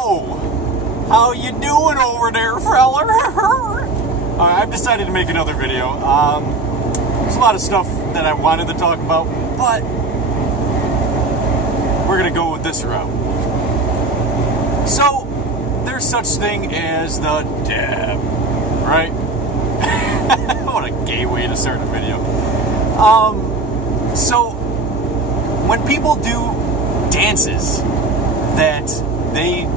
Yo! How you doing over there, feller? I've decided to make another video. There's a lot of stuff that I wanted to talk about, but we're gonna go with this route. So, there's such thing as the dab, right? What a gay way to start a video. So, when people do dances that they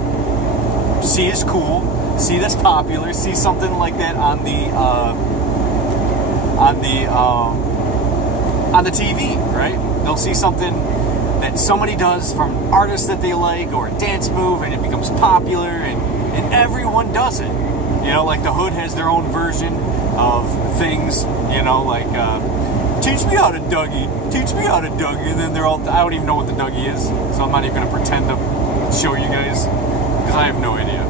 see as cool, see that's popular, see something like that on the TV, right? They'll see something that somebody does from an artist that they like, or a dance move, and it becomes popular, and everyone does it. You know, like the Hood has their own version of things, you know, like, teach me how to Dougie, and then they're all, I don't even know what the Dougie is, so I'm not even going to pretend to show you guys, because I have no idea.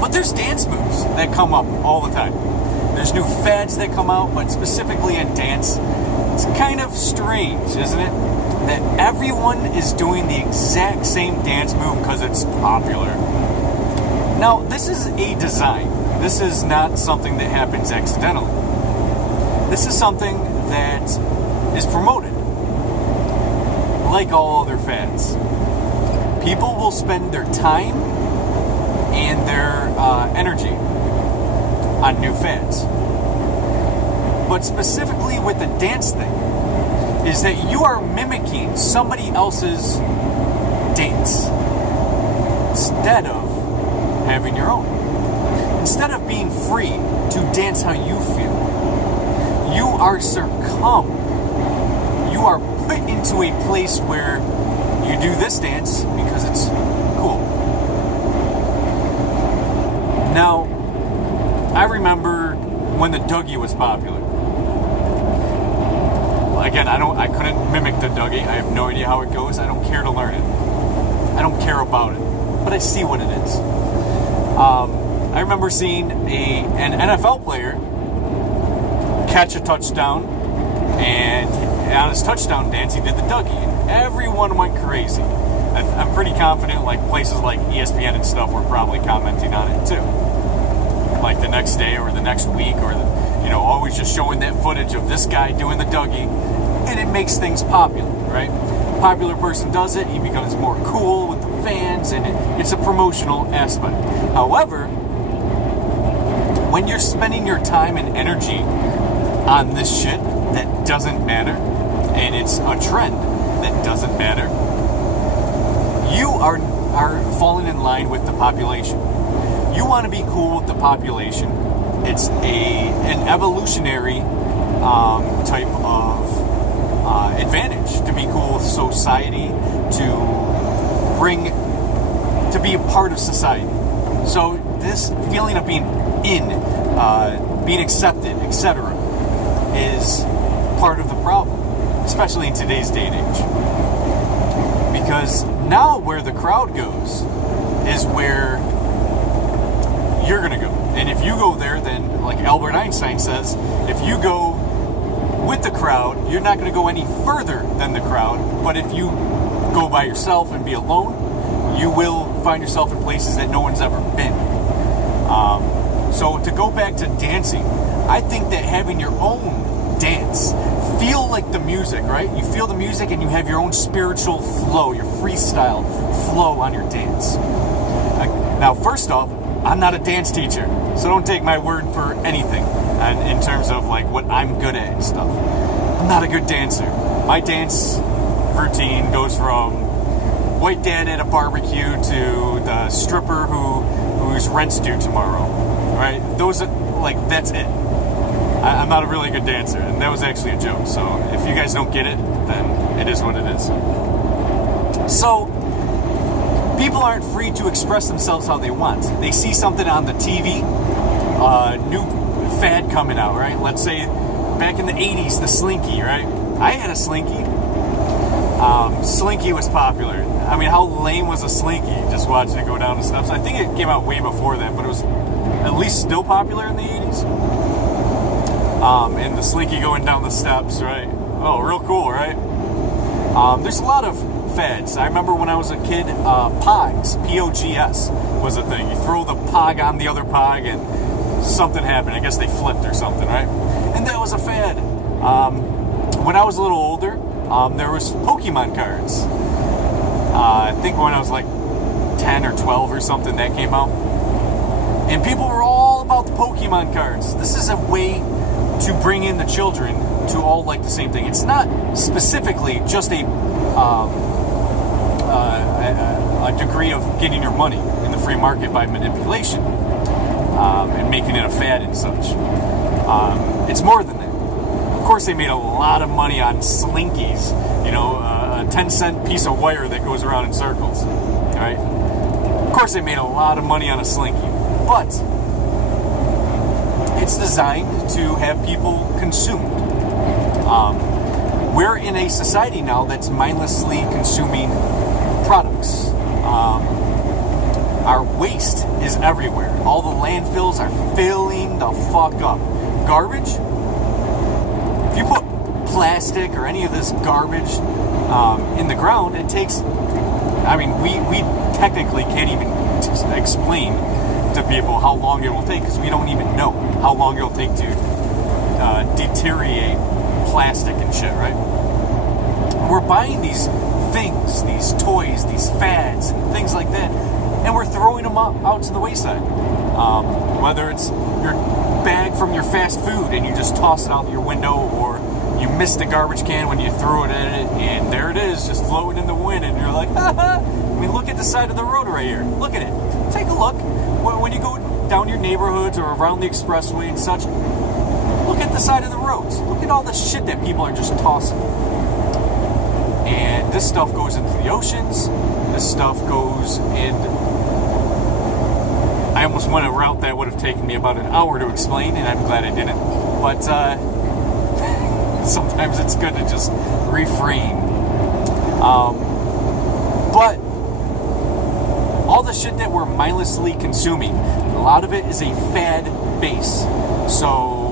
But there's dance moves that come up all the time. There's new fads that come out, but specifically in dance, it's kind of strange, isn't it? That everyone is doing the exact same dance move because it's popular. Now, this is a design. This is not something that happens accidentally. This is something that is promoted. Like all other fads. People will spend their time and their energy on new fads. But specifically with the dance thing, is that you are mimicking somebody else's dance instead of having your own. Instead of being free to dance how you feel, you are succumbed. You are put into a place where you do this dance because it's cool. Now, I remember when the Dougie was popular. Again, I couldn't mimic the Dougie. I have no idea how it goes. I don't care to learn it. I don't care about it. But I see what it is. I remember seeing an NFL player catch a touchdown, and on his touchdown dance, he did the Dougie, and everyone went crazy. I'm pretty confident, like, places like ESPN and stuff were probably commenting on it, too. Like, the next day or the next week, or, always just showing that footage of this guy doing the Dougie, and it makes things popular, right? A popular person does it, he becomes more cool with the fans, and it's a promotional aspect. However, when you're spending your time and energy on this shit that doesn't matter, and it's a trend that doesn't matter, you are falling in line with the population. You want to be cool with the population. It's an evolutionary type of advantage to be cool with society, to be a part of society. So this feeling of being in, being accepted, etc., is part of the problem, especially in today's day and age. Because now where the crowd goes is where you're going to go. And if you go there, then, like Albert Einstein says, if you go with the crowd, you're not going to go any further than the crowd. But if you go by yourself and be alone, you will find yourself in places that no one's ever been. So to go back to dancing, I think that having your own dance, feel like the music, right? You feel the music and you have your own spiritual flow, your freestyle flow on your dance. Now, first off, I'm not a dance teacher, so don't take my word for anything in terms of like what I'm good at and stuff. I'm not a good dancer. My dance routine goes from white dad at a barbecue to the stripper whose rent's due tomorrow, right? Those are, like, that's it. I'm not a really good dancer, and that was actually a joke, so if you guys don't get it, then it is what it is. So, people aren't free to express themselves how they want. They see something on the TV, new fad coming out, right? Let's say back in the 80s, the Slinky, right? I had a Slinky. Slinky was popular. I mean, how lame was a Slinky just watching it go down the steps? I think it came out way before that, but it was at least still popular in the 80s. And the Slinky going down the steps, right? Oh, real cool, right? There's a lot of fads. I remember when I was a kid, Pogs, P-O-G-S, was a thing. You throw the Pog on the other Pog and something happened. I guess they flipped or something, right? And that was a fad. When I was a little older, there was Pokemon cards. I think when I was like 10 or 12 or something, that came out. And people were all about the Pokemon cards. This is a way to bring in the children to all like the same thing. It's not specifically just a degree of getting your money in the free market by manipulation and making it a fad and such. It's more than that. Of course, they made a lot of money on slinkies. You know, a 10-cent piece of wire that goes around in circles. Right? Of course, they made a lot of money on a slinky. But it's designed to have people consumed. We're in a society now that's mindlessly consuming products. Our waste is everywhere. All the landfills are filling the fuck up. Garbage? If you put plastic or any of this garbage in the ground, it takes... I mean, we technically can't even explain to people how long it will take, because we don't even know how long it'll take to deteriorate plastic and shit, right? We're buying these things, these toys, these fads, and things like that, and we're throwing them out to the wayside. Whether it's your bag from your fast food and you just toss it out your window, or you missed the garbage can when you threw it at it, and there it is, just floating in the wind, and you're like, ha ha! I mean, look at the side of the road right here. Look at it. Take a look. When you go down your neighborhoods or around the expressway and such, look at the side of the roads. Look at all the shit that people are just tossing. And this stuff goes into the oceans. This stuff goes in... I almost went a route that would have taken me about an hour to explain, and I'm glad I didn't. But sometimes it's good to just refrain. But all the shit that we're mindlessly consuming, a lot of it is a fad base. So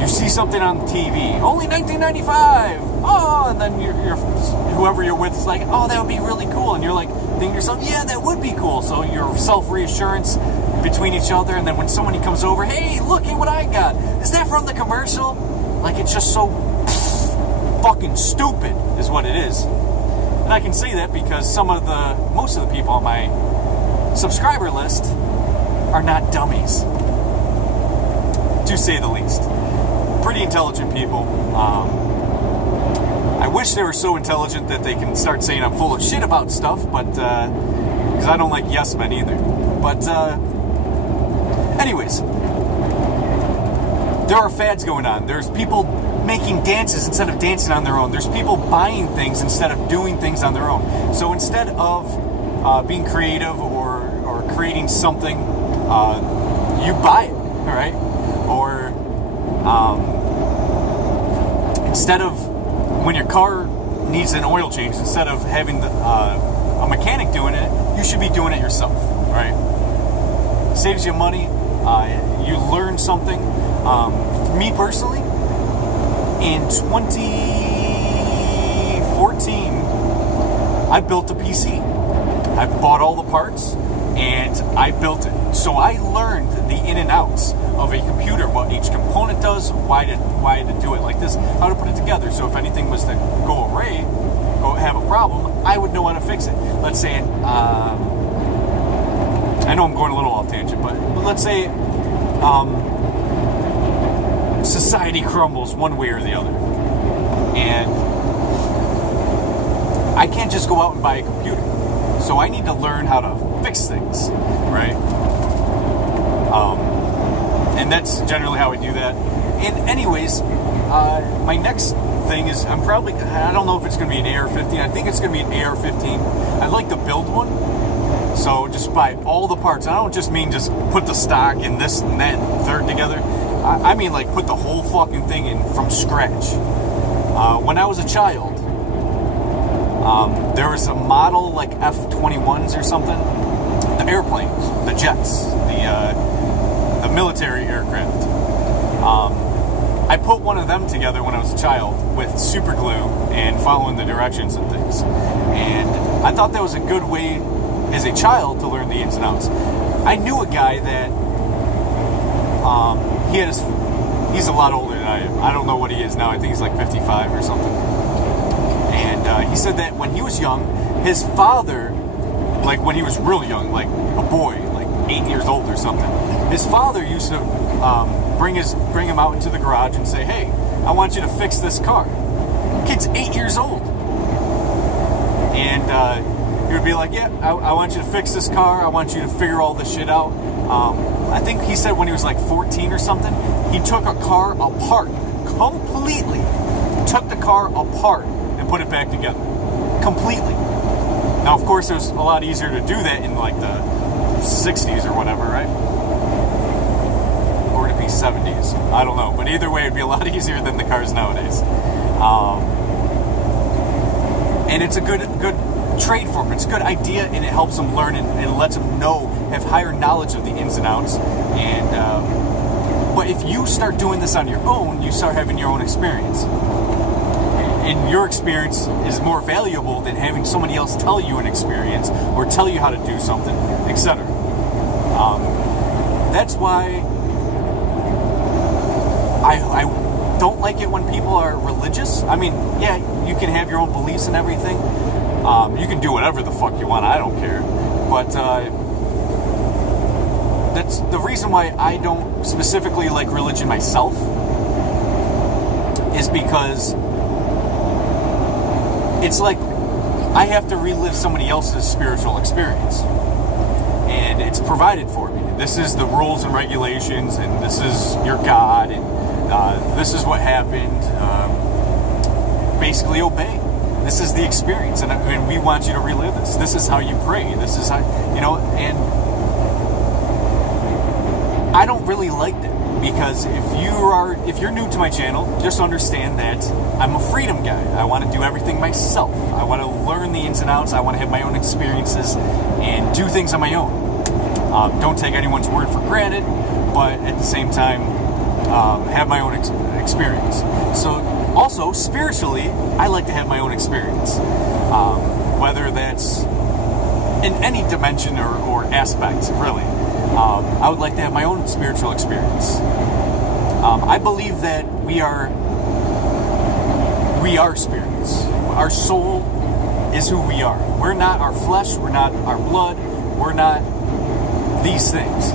you see something on the TV, only $19.95. Oh, and then you're whoever you're with is like, oh, that would be really cool, and you're like thinking to yourself, yeah, that would be cool. So your self-reassurance between each other, and then when somebody comes over, hey, look at what I got. Is that from the commercial? Like, it's just so fucking stupid is what it is. And I can say that because most of the people on my subscriber list are not dummies, to say the least. Pretty intelligent people. I wish they were so intelligent that they can start saying I'm full of shit about stuff, but because I don't like yes men either. But anyways, there are fads going on. There's people making dances instead of dancing on their own. There's people buying things instead of doing things on their own. So instead of being creative or creating something, you buy it, all right? Or instead of, when your car needs an oil change, instead of having a mechanic doing it, you should be doing it yourself, right? Saves you money. You learn something. Me personally, in 2014, I built a PC. I bought all the parts, and I built it. So I learned the in and outs of a computer, what each component does, why to do it like this, how to put it together. So if anything was to go awry, have a problem, I would know how to fix it. Let's say, I know I'm going a little off tangent, but let's say society crumbles one way or the other, and I can't just go out and buy a computer. So I need to learn how to fix things, right? And that's generally how I do that. And anyways, my next thing is I don't know if it's going to be an AR-15. I think it's going to be an AR-15. I'd like to build one. So just buy all the parts. I don't just mean just put the stock and this and that and third together. I mean like put the whole fucking thing in from scratch. When I was a child, there was a model like F-21s or something. The airplanes, the jets, the military aircraft. I put one of them together when I was a child with super glue and following the directions and things. And I thought that was a good way as a child to learn the ins and outs. I knew a guy that he's a lot older than I am. I don't know what he is now. I think he's like 55 or something. And he said that when he was young, his father, like when he was really young, like a boy, like 8 years old or something, his father used to bring him out into the garage and say, "Hey, I want you to fix this car." Kid's 8 years old. And he would be like, "Yeah, I want you to fix this car. I want you to figure all this shit out." I think he said when he was like 14 or something, he took a car apart, completely took the car apart and put it back together, completely. Now, of course, it was a lot easier to do that in like the 60s or whatever, right? Or it'd be 70s. I don't know. But either way, it'd be a lot easier than the cars nowadays. And it's a good trade for them. It's a good idea, and it helps them learn and lets them have higher knowledge of the ins and outs. And but if you start doing this on your own, you start having your own experience. And your experience is more valuable than having somebody else tell you an experience or tell you how to do something, etc. That's why I don't like it when people are religious. I mean, yeah, you can have your own beliefs and everything. You can do whatever the fuck you want. I don't care. But that's the reason why I don't specifically like religion myself, is because it's like I have to relive somebody else's spiritual experience, and it's provided for me. This is the rules and regulations, and this is your God, and this is what happened. Basically, obey. This is the experience, and we want you to relive this. This is how you pray. This is how, and I don't really like that, because if you're new to my channel, just understand that I'm a freedom guy. I want to do everything myself. I want to learn the ins and outs. I want to have my own experiences and do things on my own. Don't take anyone's word for granted, but at the same time, have my own experience. So also, spiritually, I like to have my own experience. Whether that's in any dimension or aspect, really. I would like to have my own spiritual experience. I believe that we are spirits. Our soul is who we are. We're not our flesh. We're not our blood. We're not these things.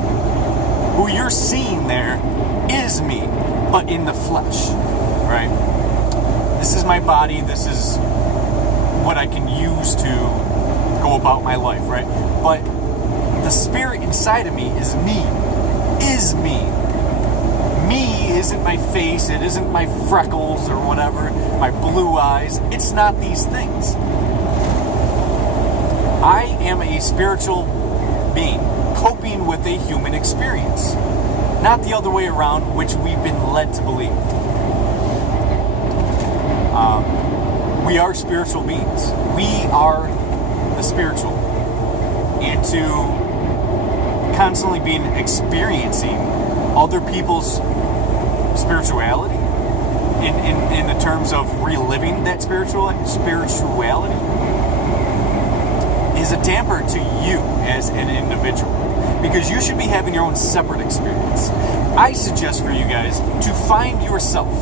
Who you're seeing there is me, but in the flesh, right? This is my body. This is what I can use to go about my life, right? But the spirit inside of me is me. Me isn't my face. It isn't my freckles or whatever, my blue eyes. It's not these things. I am a spiritual being coping with a human experience, not the other way around, which we've been led to believe. We are spiritual beings. We are the spiritual. And to constantly being experiencing other people's spirituality in the terms of reliving that spirituality is a damper to you as an individual, because you should be having your own separate experience. I suggest for you guys to find yourself,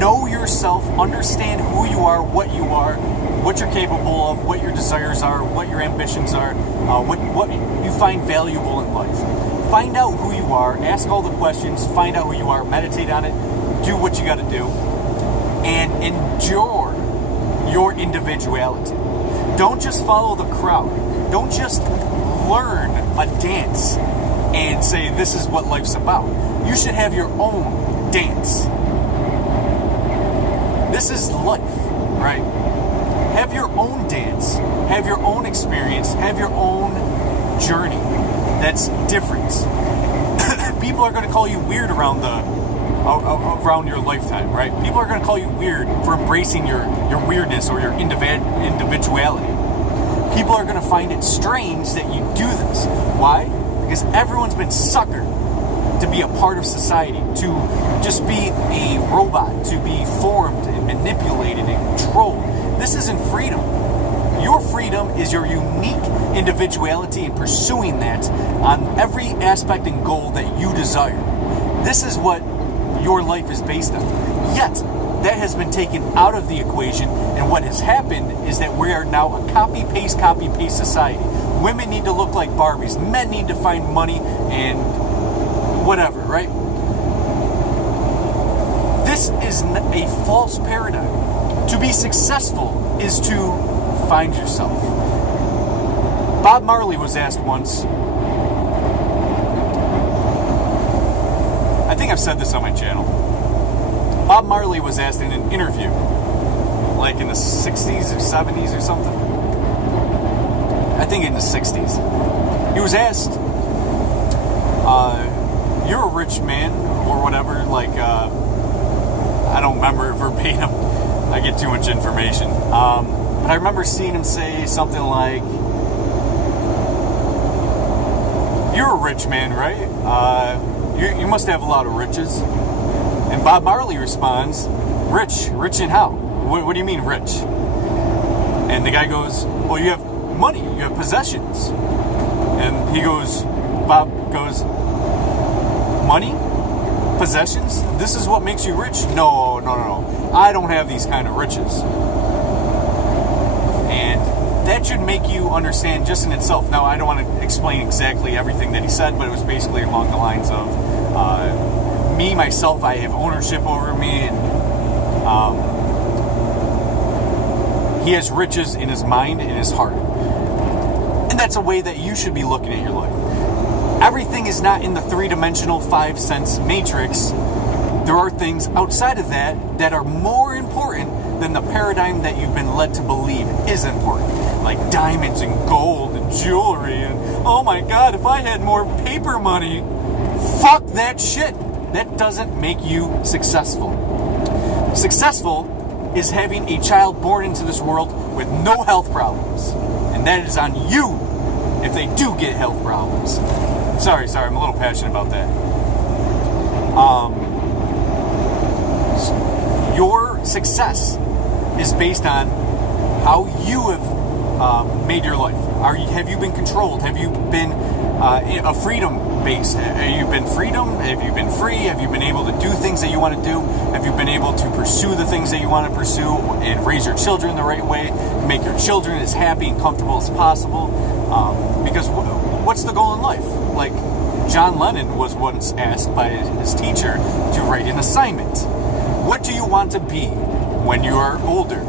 know yourself, understand who you are, what you're capable of, what your desires are, what your ambitions are, what you find valuable in life. Find out who you are, ask all the questions, find out who you are, meditate on it, do what you got to do, and endure your individuality. Don't just follow the crowd. Don't just learn a dance and say this is what life's about. You should have your own dance. This is life, right? Have your own dance, have your own experience, have your own journey that's different. People are going to call you weird around your lifetime, right? People are going to call you weird for embracing your weirdness or your individuality. People are going to find it strange that you do this. Why? Because everyone's been suckered to be a part of society, to just be a robot, to be formed and manipulated and controlled. This isn't freedom. Your freedom is your unique individuality and pursuing that on every aspect and goal that you desire. This is what your life is based on. Yet, that has been taken out of the equation, and what has happened is that we are now a copy-paste society. Women need to look like Barbies. Men need to find money and whatever, right? This is a false paradigm. To be successful is to find yourself. Bob Marley was asked once, I think I've said this on my channel. Bob Marley was asked in an interview, like in the 60s or 70s or something. I think in the 60s. He was asked, you're a rich man, or whatever, like, I don't remember verbatim. I get too much information. But I remember seeing him say something like, you're a rich man, right? You must have a lot of riches. And Bob Marley responds, rich in how? What do you mean rich? And the guy goes, well, you have money, you have possessions. And Bob goes, money? Possessions? This is what makes you rich? No. I don't have these kind of riches. And that should make you understand just in itself. Now, I don't want to explain exactly everything that he said, but it was basically along the lines of, me, myself, I have ownership over me, and he has riches in his mind, in his heart. And that's a way that you should be looking at your life. Everything is not in the three-dimensional 5-sense matrix. There are things outside of that are more important than the paradigm that you've been led to believe is important. Like diamonds and gold and jewelry and, oh my God, if I had more paper money, fuck that shit. That doesn't make you successful. Successful is having a child born into this world with no health problems. And that is on you if they do get health problems. Sorry, I'm a little passionate about that. Your success is based on how you have made your life. Have you been controlled? Have you been a freedom base? Have you been freedom? Have you been free? Have you been able to do things that you want to do? Have you been able to pursue the things that you want to pursue and raise your children the right way? Make your children as happy and comfortable as possible? Because what's the goal in life? Like John Lennon was once asked by his teacher to write an assignment. What do you want to be when you are older?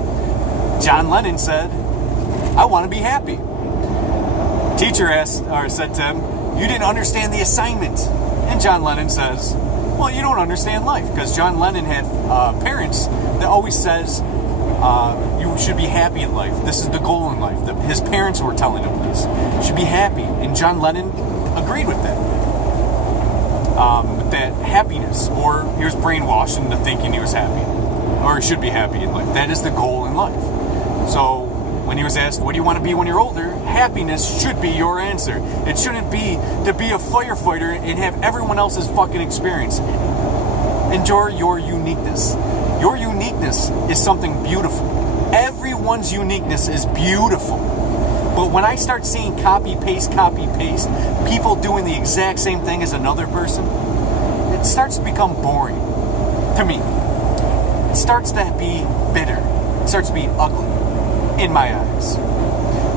John Lennon said, I want to be happy. Teacher said to him, you didn't understand the assignment. And John Lennon says, well, you don't understand life. Because John Lennon had parents that always says, you should be happy in life. This is the goal in life. His parents were telling him this. You should be happy. And John Lennon agreed with that. That happiness, or he was brainwashed into thinking he was happy, or should be happy in life. That is the goal in life. So when he was asked, what do you want to be when you're older? Happiness should be your answer. It shouldn't be to be a firefighter and have everyone else's fucking experience. Enjoy your uniqueness. Your uniqueness is something beautiful. Everyone's uniqueness is beautiful. But when I start seeing copy, paste, people doing the exact same thing as another person, it starts to become boring to me. It starts to be bitter. It starts to be ugly in my eyes.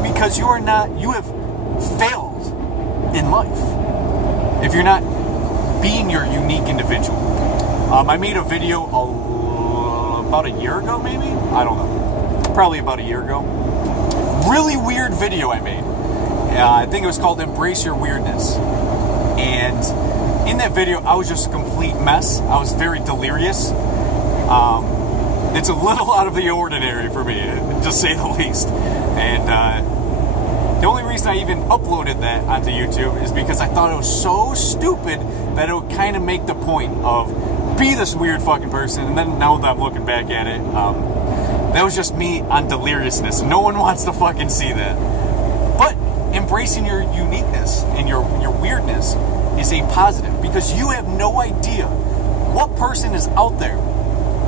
Because you have failed in life if you're not being your unique individual. I made a video about a year ago, maybe? I don't know. Probably about a year ago. Really weird video I made. I think it was called Embrace Your Weirdness. And in that video, I was just a complete mess. I was very delirious. It's a little out of the ordinary for me, to say the least. And the only reason I even uploaded that onto YouTube is because I thought it was so stupid that it would kind of make the point of be this weird fucking person. And then now that I'm looking back at it, that was just me on deliriousness. No one wants to fucking see that. But embracing your uniqueness and your weirdness is a positive, because you have no idea what person is out there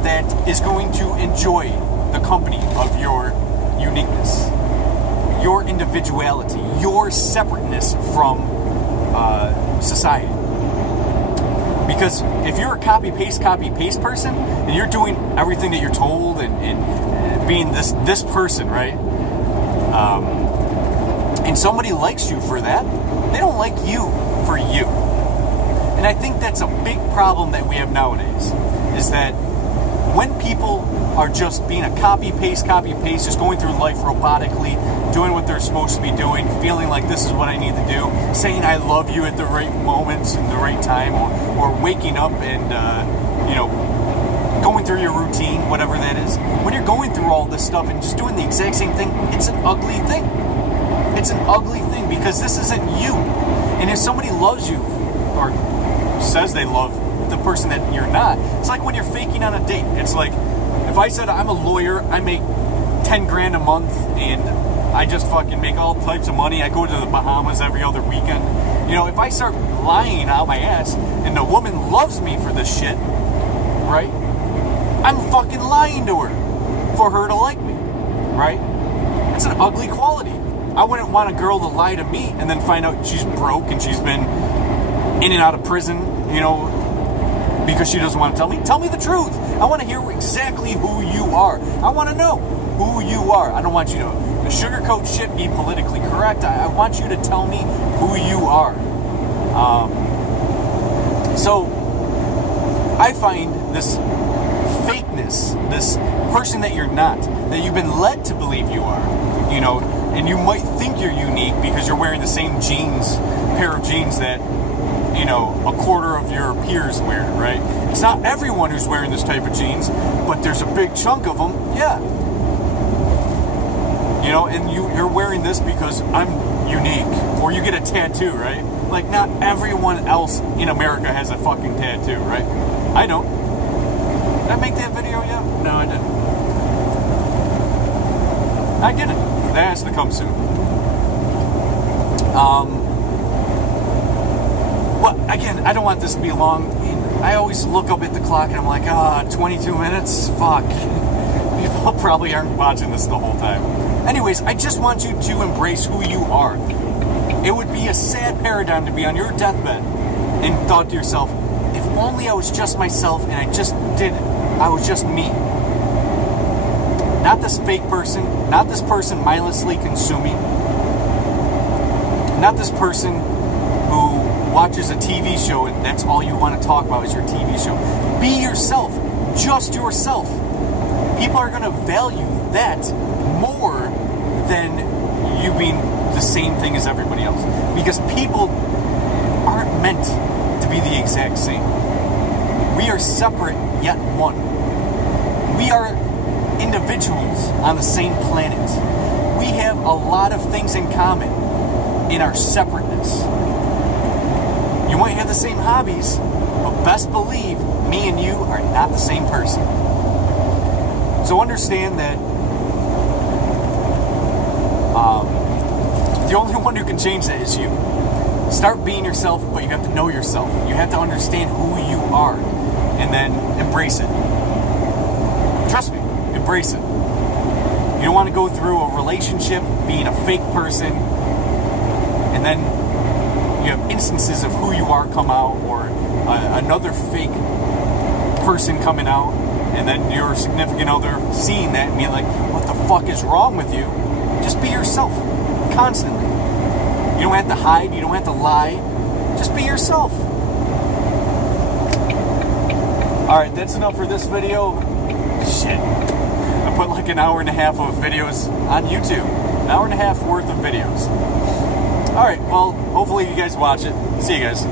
that is going to enjoy the company of your uniqueness, your individuality, your separateness from society. Because if you're a copy-paste person, and you're doing everything that you're told and being this person, right? And somebody likes you for that, they don't like you for you. And I think that's a big problem that we have nowadays, is that when people are just being a copy-paste, just going through life robotically, doing what they're supposed to be doing, feeling like this is what I need to do, saying I love you at the right moments and the right time, or waking up and, going through your routine, whatever that is. When you're going through all this stuff and just doing the exact same thing, it's an ugly thing. It's an ugly thing, because this isn't you. And if somebody loves you, or says they love the person that you're not, it's like when you're faking on a date. It's like, if I said I'm a lawyer, I make 10 grand a month, and I just fucking make all types of money, I go to the Bahamas every other weekend. If I start lying out my ass, and the woman loves me for this shit, right? I'm fucking lying to her for her to like me, right? It's an ugly quality. I wouldn't want a girl to lie to me and then find out she's broke and she's been in and out of prison, because she doesn't want to tell me. Tell me the truth. I want to hear exactly who you are. I want to know who you are. I don't want you to sugarcoat shit, be politically correct. I want you to tell me who you are. So I find this fakeness, this person that you're not, that you've been led to believe you are, and you might think you're unique because you're wearing the same pair of jeans that, a quarter of your peers wear, right? It's not everyone who's wearing this type of jeans, but there's a big chunk of them, yeah. And you're wearing this because I'm unique, or you get a tattoo, right? Like, not everyone else in America has a fucking tattoo, right? I don't. Did I make that video yet? No, I didn't. I didn't. That has to come soon. But again, I don't want this to be long. I always look up at the clock and I'm like, 22 minutes? Fuck. People probably aren't watching this the whole time. Anyways, I just want you to embrace who you are. It would be a sad paradigm to be on your deathbed and thought to yourself, if only I was just myself and I was just me. Not this fake person, not this person mindlessly consuming, not this person who watches a TV show and that's all you want to talk about is your TV show. Be yourself, just yourself. People are going to value that more than you being the same thing as everybody else, because people aren't meant to be the exact same. We are separate yet one. We are individuals on the same planet. We have a lot of things in common in our separateness. You might have the same hobbies, but best believe me and you are not the same person. So understand that the only one who can change that is you. Start being yourself, but you have to know yourself. You have to understand who you are, and then embrace it. Trust me, embrace it. You don't want to go through a relationship being a fake person, and then you have instances of who you are come out, or another fake person coming out, and then your significant other seeing that and being like, what the fuck is wrong with you? Just be yourself, constantly. You don't have to hide, you don't have to lie. Just be yourself. Alright, that's enough for this video. Shit. I put like an hour and a half of videos on YouTube. An hour and a half worth of videos. Alright, well, hopefully you guys watch it. See you guys.